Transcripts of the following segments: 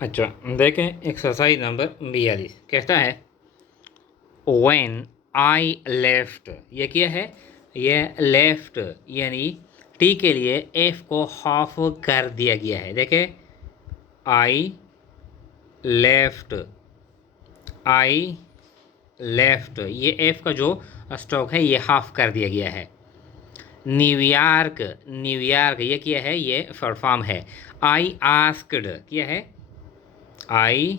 अच्छा, देखें exercise number 42 कहता है व्हेन आई लेफ्ट। ये क्या है? ये लेफ्ट यानी टी के लिए एफ को हाफ कर दिया गया है। देखें आई लेफ्ट, आई लेफ्ट, ये एफ का जो स्ट्रोक है ये हाफ कर दिया गया है। न्यूयॉर्क, न्यूयॉर्क ये क्या है? ये शॉर्ट फॉर्म है। आई आस्क्ड क्या है? आई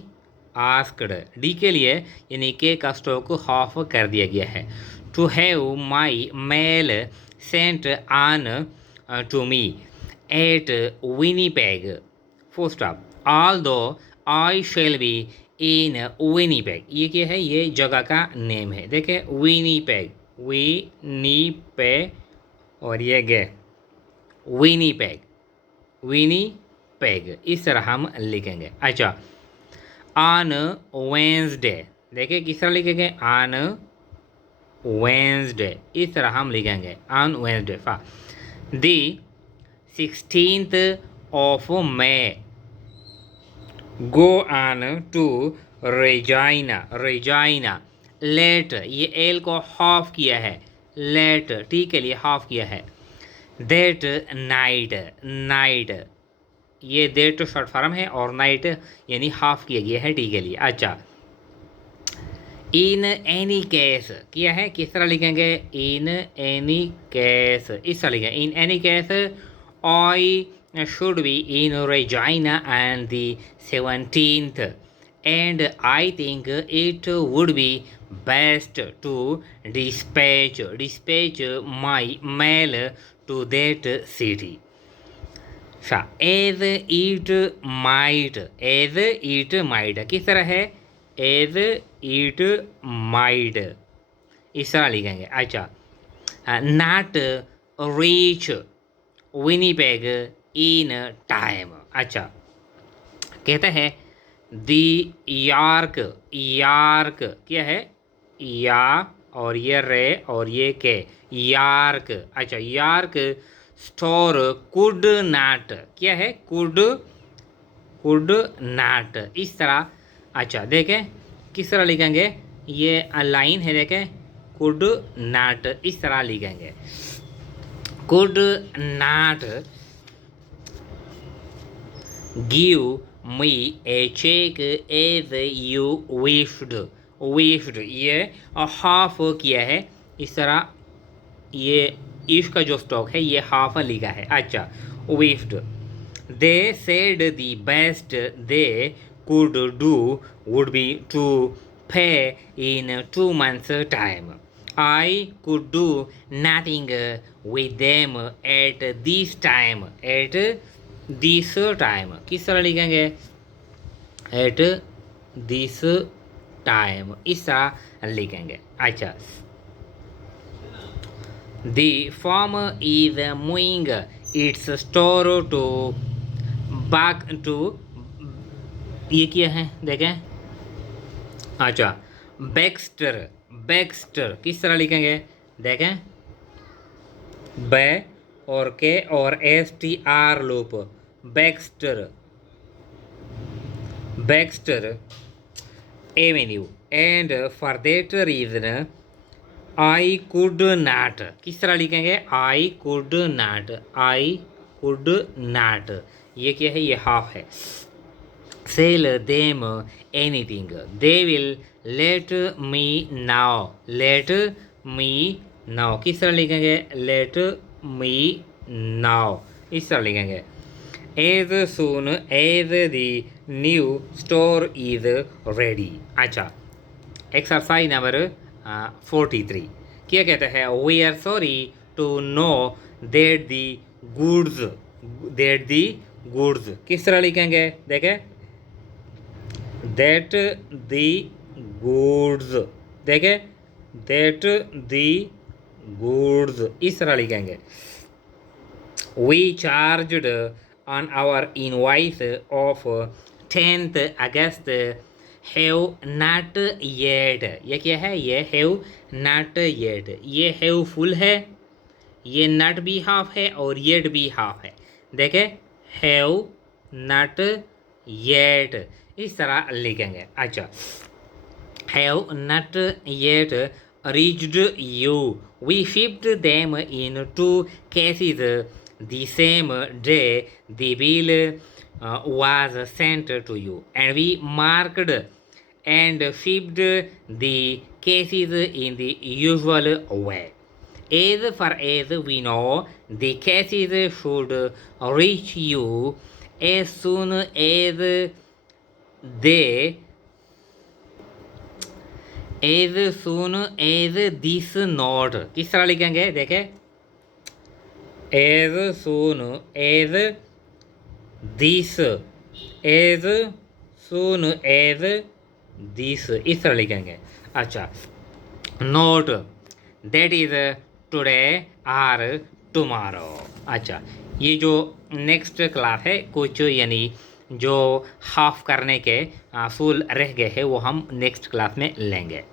आस्क्ड, डी के लिए यानी के का स्ट्रोक को हाफ कर दिया गया है। To have my mail sent on to me at Winnipeg, full stop, although I shall be in Winnipeg. ये क्या है? ये जगह का नेम है। देखे विनीपेग, विनीपेग और ये गे विनीपेग, विनीपेग, इस तरह हम लिखेंगे। अच्छा, ऑन वेंसडे, देखिए किस तरह लिखेंगे? ऑन वेंसडे, इस तरह हम लिखेंगे on Wednesday. The 16th of May go on to Regina, Regina, let, ये एल को हाफ किया है, लेट टी के लिए हाफ किया है। दैट नाइट, नाइट, ये दैट शॉर्ट फॉर्म है और नाइट यानी हाफ किया गया है टी के लिए। अच्छा, इन एनी केस क्या है? किस तरह लिखेंगे? इन एनी केस, इस तरह लिखेंगे। In any case I should be in Regina and the 17th and I think it would be best to dispatch my mail to that city. As it might, as it might किस तरह है? As it might, इस तरह लिखेंगे। अच्छा, not reach Winnipeg in time. अच्छा, कहते हैं दी यार्क, यार्क क्या है? या और ये रे और ये के, यार्क। अच्छा, यार्क स्टोर कुड नाट क्या है? कुड, कुड नाट, इस तरह। अच्छा, देखें किस तरह लिखेंगे? ये लाइन है, देखें कुड नाट, इस तरह लिखेंगे। Could not give me a check as you wished, wished ये हाफ किया है, इस तरह ये इश का जो स्टॉक है ये हाफ लिखा है। अच्छा, विफ्ड, they said the best they could do would be to pay in 2 months time. I could do nothing with them at this time, at this time, किस तरह लिखेंगे? एट दिस टाइम, इस तरह लिखेंगे। अच्छा, the farmer is moving its store to back to, ये क्या है? देखें। अच्छा, बैक्स्टर, बैक्स्टर किस तरह लिखेंगे? देखें बै और के और S T R loop, Baxter, Baxter Avenue. And for that reason I could not, किस तरह लिखेंगे? आई कुड नाट, आई कुड नाट, ये क्या है? ये हाफ है। Sell them anything, they will let me know, let me know, किस तरह लिखेंगे? लेट मी नाउ, इस तरह लिखेंगे। As soon as the new store is ready. अच्छा, एक्सरसाइज नंबर 43 क्या कहता है? We are sorry to know that the goods, that the goods, किस तरह लिखेंगे? देखें दैट दी गुड्स, देखें दैट दी गुड्स, इस तरह लिखेंगे। We charged on our invoice of 10th August have not yet, ये क्या है? ये हैव नॉट येट, ये हैव फुल है, ये नॉट भी हाफ है और येट भी हाफ है। देखे हैव नॉट येट, इस तरह लिखेंगे। अच्छा, have not yet reached you. We shipped them in 2 cases the same day the bill was sent to you, and we marked and shipped the cases in the usual way. As far as we know, the cases should reach you as soon as they this note, किस तरह लिखेंगे देखें, as soon as this, as soon as this, इस तरह लिखेंगे। अच्छा, note that is today or tomorrow. अच्छा, ये जो नेक्स्ट क्लास है, कुछ यानी जो हाफ करने के फुल रह गए हैं वो हम नेक्स्ट क्लास में लेंगे।